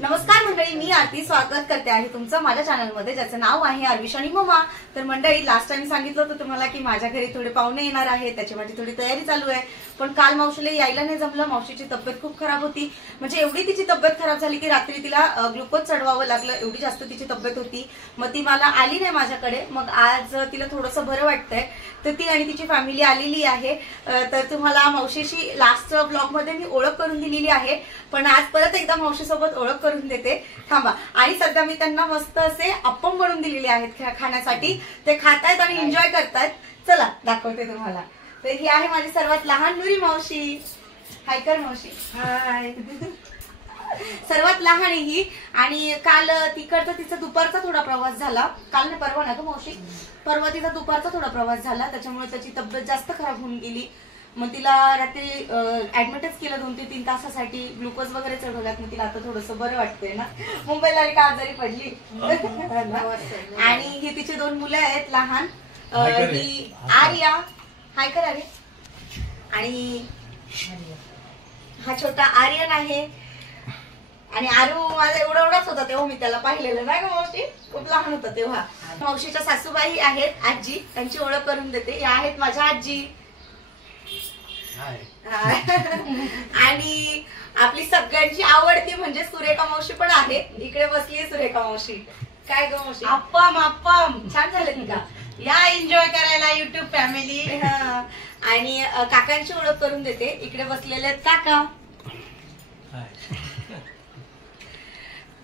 नमस्कार मंडळी, मी आरती स्वागत करते आहे तुमचं माझ्या चॅनलमध्ये, ज्याचं नाव आहे आरविश आणि ममा. तर मंडळी, लास्ट टाइम सांगितलं होतं तुम्हाला की माझ्या घरी थोडे पाहुणे येणार आहेत, त्याची माझी थोडी तयारी चालू आहे. पण काल मावशीला यायला नाही जमलं. मावशीची तब्येत खूप खराब होती. म्हणजे एवढी तिची तब्येत खराब झाली की रात्री तिला ग्लुकोज चढवावं लागलं, एवढी जास्त तिची तब्येत होती. मग ती मला आली नाही माझ्याकडे. मग आज तिला थोडंसं बरं वाटतंय, तर ती आणि तिची फॅमिली आलेली आहे. तर तुम्हाला मावशीशी लास्ट ब्लॉग मध्ये मी ओळख करून दिलेली आहे, पण आज परत एकदा मावशीसोबत ओळख करून देते. थांबा. आणि सध्या मी त्यांना मस्त असे अप्पम बनवून दिलेले आहेत खाण्यासाठी. ते खातायत आणि एन्जॉय करतायत. चला दाखवते तुम्हाला. तर ही आहे माझी सर्वात लहान नुरी मावशी. हाय कर मावशी. हाय. सर्वात लहान ही. आणि काल तिकडचा तिचा दुपारचा थोडा प्रवास झाला. काल नाही, परवा ना ग मावशी, परवा तिचा दुपारचा थोडा प्रवास झाला, त्याच्यामुळे त्याची तब्येत जास्त खराब होऊन गेली. मग तिला रात्री ऍडमिटच केलं 2 ते 3 तासासाठी. ग्लुकोज वगैरे चढवल्यात. मग तिला आता थोडंसं बरं वाटतंय ना. मुंबईला आली का आजारी पडली. आणि ही तिची 2 मुलं आहेत लहान. ही आर्या. हाय कर आर्या. आणि हा छोटा आर्यन आहे. आणि आरू माझा एवढाच होता तेव्हा मी त्याला पाहिलेलं नाही का मावशी, खूप लहान होता तेव्हा. मावशीच्या सासूबाई आहेत, आजी. त्यांची ओळख करून देते. या आहेत माझ्या आजी. आणि आपली सगळ्यांची आवडती म्हणजे सुरेखा मावशी पण आहे. इकडे बसली सुरेखा मावशी. काय ग मावशी? अप्पम छान झालं का? या एन्जॉय करायला युट्यूब फॅमिली. आणि काकांची ओळख करून देते. इकडे बसलेले आहेत काका.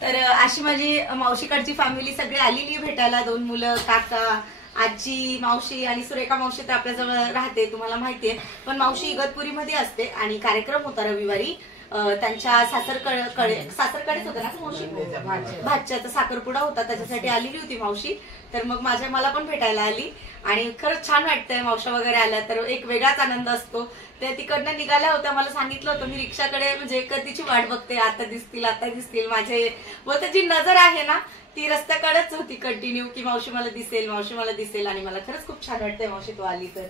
तर अशी माझी मावशीकडची फॅमिली सगळी आलेली भेटायला. 2 मुलं, काका, आजी, मावशी आणि सुरेखा मावशी तर आपल्या जवळ राहते, तुम्हाला माहितीये. पण मावशी इगतपुरीमध्ये असते. आणि कार्यक्रम होता रविवारी त्यांच्या सासरकडेच होता ना मावशी, भाच्याचा साखरपुडा होता, त्याच्यासाठी आलेली होती मावशी. तर मग मला पण भेटायला आली. आणि खरंच छान वाटतंय. मावशा वगैरे आल्या तर एक वेगळाच आनंद असतो. ते तिकडनं निघाल्या होत्या, मला सांगितलं होतं मी रिक्षाकडे म्हणजे कधीची वाट बघते, आता दिसतील माझे. व जी नजर आहे ना ती रस्त्याकडेच होती कंटिन्यू, की मावशी मला दिसेल. आणि मला खरंच खूप छान वाटतंय मावशी तू आली तर.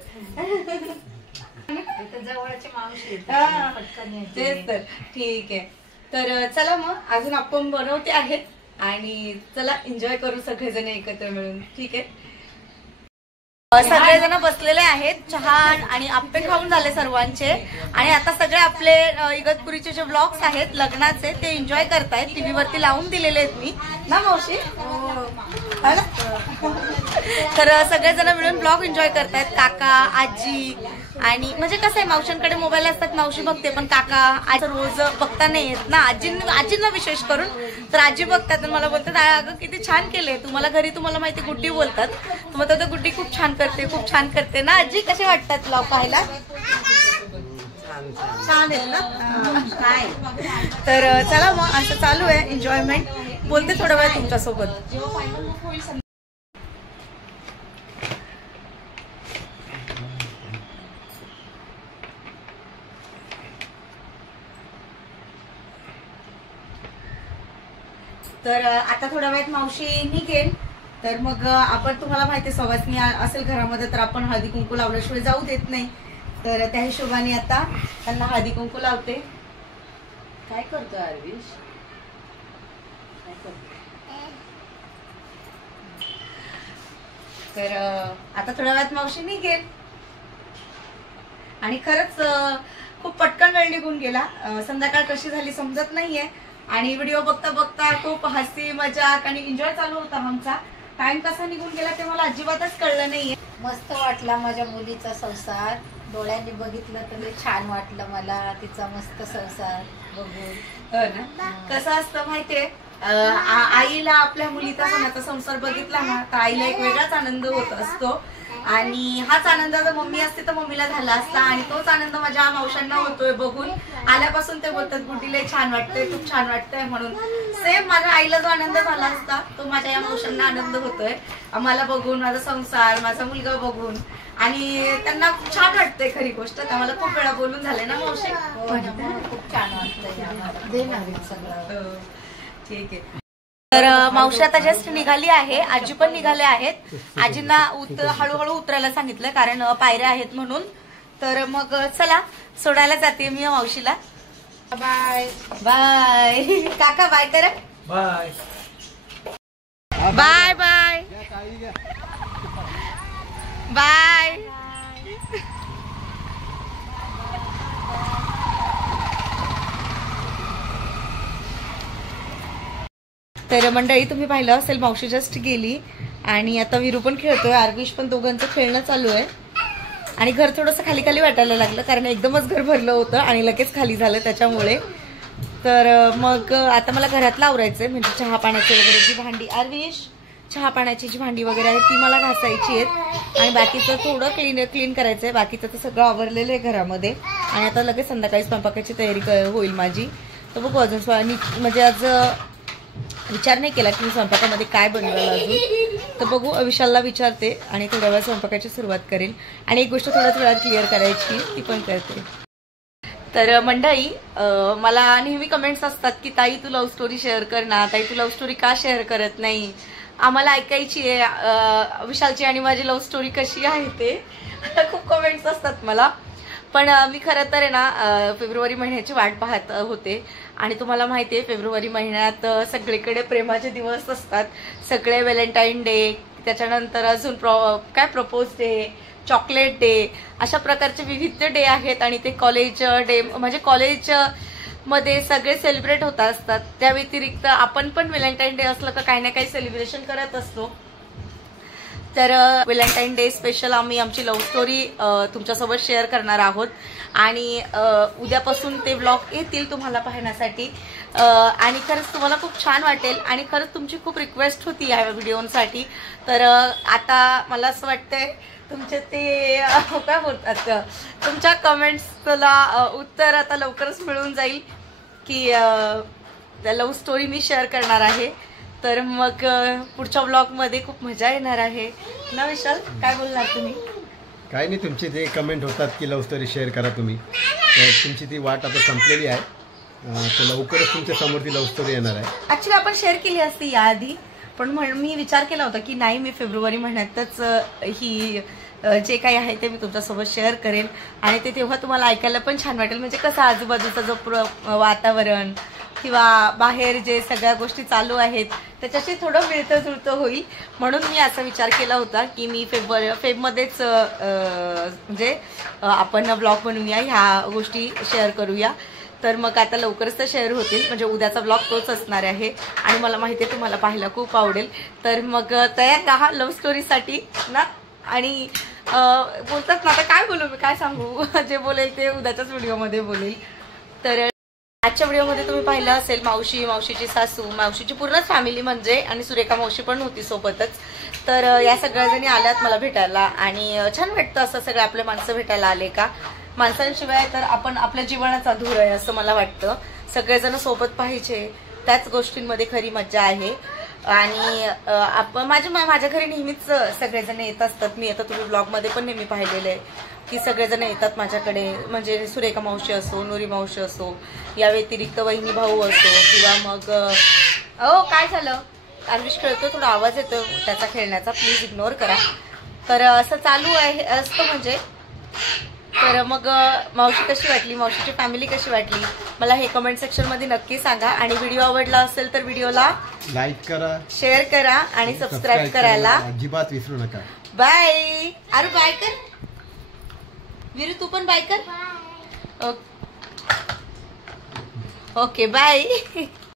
जवळचे मावशी. तेच तर. ठीक आहे. तर चला मग अजून अप्पम बनवते आहेत. आणि चला एन्जॉय करू सगळेजण एकत्र मिळून. ठीक आहे. सगळेजण बसलेले आहेत. चहा आणि आप्पे खाऊन झाले सर्वांचे. आणि आता सगळे आपले इगतपुरीचे जे ब्लॉग्स आहेत लग्नाचे ते एन्जॉय करतायत. टीव्ही वरती लावून दिलेले आहेत मी ना मावशी. तर सगळेजण मिळून ब्लॉग एन्जॉय करतायत. काका, आजी. आणि म्हणजे कसं आहे, मावशांकडे मोबाईल असतात, मावशी बघते, पण काका आज रोज बघता नाही येत ना. आजींना विशेष करून. तर आजी बघतात आणि मला बोलतात, अगं किती छान केले तुम्हाला घरी. तुम्हाला माहिती गुड्डी बोलतात. मग तर गुड्डी खूप छान करते ना आजी. कसे वाटतात ब्लॉग पाहायला? छान आहेत ना. काय तर चला मग असं चालू आहे एन्जॉयमेंट. बोलते थोडा वेळ तुमच्यासोबत. तर आता थोड्या वेळात मावशी निघेल. तर मग आपण, तुम्हाला माहिती आहे सवासणी असेल घरामध्ये तर आपण हळदी कुंकू लावल्याशिवाय जाऊ देत नाही. तर त्या हिशोबाने आता त्यांना हळदी कुंकू लावते. काय करतो आरविश? तर आता थोड्या वेळात मावशी निघेल. आणि खरंच खूप पटकन वेळ निघून गेला. संध्याकाळ कशी झाली समजत नाहीये. आणि व्हिडिओ बघता बघता खूप हसी मजाक आणि एन्जॉय चालू होता आमचा. टाइम कसा निघून गेला ते मला अजिबातच कळलं नाहीये. मस्त वाटला माझ्या मुलीचा संसार. डोळ्यांनी बघितलं तर छान वाटलं मला तिचा मस्त संसार बघून. हो ना. कसं असतं माहितीये, आईला आपल्या मुलीचा सोन्याचा संसार बघितला ना तर आईला एक वेगळाच आनंद होत असतो. आणि हाच आनंद जर मम्मी असते तर मम्मीला झाला असता. आणि तोच आनंद माझ्या मावशांना होतोय बघून. आल्यापासून ते बोलतात गुड्डीला छान वाटतंय, खूप छान वाटतंय म्हणून. सेम माझ्या आईला जो आनंद झाला असता तो माझ्या या मावशांना आनंद होतोय मला बघून, माझा संसार, माझा मुलगा बघून. आणि त्यांना खूप छान वाटतंय खरी गोष्ट. त्या मला खूप वेळा बोलून झाले ना मावशी. खूप छान वाटतंय. ठीक आहे. तर मावशी आता जस्ट निघाली आहे. आजी पण निघाले आहेत. आजींना हळूहळू उतरायला सांगितलं कारण पायऱ्या आहेत म्हणून. तर मग चला सोडायला जाते मी मावशीला. बाय बाय काका, बाय करा. Bye bye bye bye. तर मंडळी, तुम्ही पाहिलं असेल मावशी जस्ट गेली आणि आता विरू पण खेळतोय, आर्विश पण, दोघांचं खेळणं चालू आहे. आणि घर थोडंसं खाली खाली वाटायला लागलं कारण एकदमच घर भरलं होतं आणि लगेच खाली झालं त्याच्यामुळे. तर मग आता मला घरातलं आवरायचंय, म्हणजे चहा पाण्याची वगैरे जी भांडी, आर्विश चहा पाण्याची जी भांडी वगैरे आहे ती मला घासायची आहेत आणि बाकीचं थोडं क्लीन करायचंय. बाकीचं तर सगळं आवरलेलं आहे घरामध्ये. आणि आता लगेच संध्याकाळी स्वयंपाकाची तयारी होईल माझी. तर बघू अजून म्हणजे आज विचार नाही केला की मी स्वयंपाकामध्ये काय बनवलं अजून. तर बघू, विशालला विचारते आणि थोड्या वेळा स्वयंपाकाची सुरुवात करेल. आणि एक गोष्ट थोड्याच वेळात क्लिअर करायची, ती पण करते. तर मंडळी, मला नेहमी कमेंट्स असतात की ताई तू लव्ह स्टोरी शेअर कर ना, ताई तू लव्ह स्टोरी का शेअर करत नाही, आम्हाला ऐकायची आहे विशालची आणि माझी लव्ह स्टोरी कशी आहे ते. खूप कमेंट्स असतात मला. पण मी खरं तर आहे ना फेब्रुवारी महिन्याची वाट पाहत होते. आणि तुम्हाला माहिती आहे फेब्रुवारी महिन्यात सगळीकडे प्रेमाचे दिवस असतात. सगळे व्हॅलेंटाईन डे, त्याच्यानंतर अजून प्रपोज डे, चॉकलेट डे, अशा प्रकारचे विविध डे आहेत. आणि ते कॉलेज डे, म्हणजे कॉलेज मध्ये सगळे सेलिब्रेट होत असतात. त्या व्यतिरिक्त आपण पण व्हॅलेंटाईन डे असलं का काही ना काही सेलिब्रेशन करत असतो. तर व्हॅलेंटाईन डे स्पेशल आम्ही आमची लव्ह स्टोरी तुमच्यासोबत शेअर करणार आहोत. आणि उद्यापासून ते व्लॉग येतील तुम्हाला पाहण्यासाठी. आणि खरंच तुम्हाला खूप छान वाटेल. आणि खरंच तुमची खूप रिक्वेस्ट होती या व्हिडिओसाठी. तर आता मला असं वाटतंय तुमचे ते काय बोलतात, तुमच्या कमेंट्सला उत्तर आता लवकरच मिळून जाईल की लव्ह स्टोरी मी शेअर करणार आहे. तर मग पुढच्या व्लॉगमध्ये खूप मजा येणार आहे ना. विशाल, काय बोलणार तुम्ही? काय नाही, तुमचे जे कमेंट होतात की लव्ह स्टोरी शेअर करा तुम्ही, तर तुमची ती वाट आता संपलेली आहे. तर लवकरच तुमच्या समोर ती लव्ह स्टोरी येणार आहे. ऍक्च्युली आपण शेअर केली असती याआधी, पण मी विचार केला होता की नाही, मी फेब्रुवारी महिन्यातच ही जे काही आहे ते मी तुमच्यासोबत शेअर करेन. आणि ते तेव्हा तुम्हाला ऐकायला पण छान वाटेल. म्हणजे कसं आजूबाजूचं जो वातावरण किंवा बाहेर जे सगळ्या गोष्टी चालू आहेत त्याच्याशी थोडं मिळतं जुळतं होईल. म्हणून मी असा विचार केला होता की मी फेबमध्येच म्हणजे आपण ब्लॉग बनवूया, ह्या गोष्टी शेअर करूया. तर मग आता लवकरच तर शेअर होतील, म्हणजे उद्याचा ब्लॉग तोच असणार आहे. आणि मला माहिती आहे तुम्हाला पाहायला खूप आवडेल. तर मग तयार राहा लव्ह स्टोरीसाठी ना. आणि बोलतात ना, आता काय बोलू मी, काय सांगू, जे बोलेल ते उद्याच्याच व्हिडिओमध्ये बोलेल. तर आजच्या व्हिडिओमध्ये तुम्ही पाहिलं असेल मावशी, मावशीची सासू, मावशीची पूर्णच फॅमिली म्हणजे, आणि सुरेखा मावशी पण होती सोबतच. तर या सगळ्या जणी आल्यात मला भेटायला. आणि छान वाटतं असं सगळे आपले माणसं भेटायला आले का. माणसांशिवाय तर आपण आपल्या जीवनाचा अधूर आहे असं मला वाटतं. सगळेजण सोबत पाहिजे, त्याच गोष्टींमध्ये खरी मज्जा आहे. आणि माझ्या घरी नेहमीच सगळेजण येत असतात. मी आता तुम्ही ब्लॉगमध्ये पण नेहमी पाहिलेलं आहे की सगळेजण येतात माझ्याकडे. म्हणजे सुरेखा मावशी असो, नुरी मावशी असो, या व्यतिरिक्त वहिनी भाऊ असो, किंवा मग काय झालं, आर्विश खेळतो, थोडा आवाज येतो त्याचा खेळण्याचा, प्लीज इग्नोर करा. तर असं चालू आहे असतं म्हणजे. तर मग मावशी कशी वाटली, मावशीची फॅमिली कशी वाटली, मला हे कमेंट सेक्शन मध्ये नक्की सांगा. आणि व्हिडिओ आवडला असेल तर व्हिडिओला लाईक करा, शेअर करा आणि सबस्क्राईब करायला अजिबात विसरू नका. बाय. अरे बाय कर वीरू, तू पण बाय कर. Okay bye.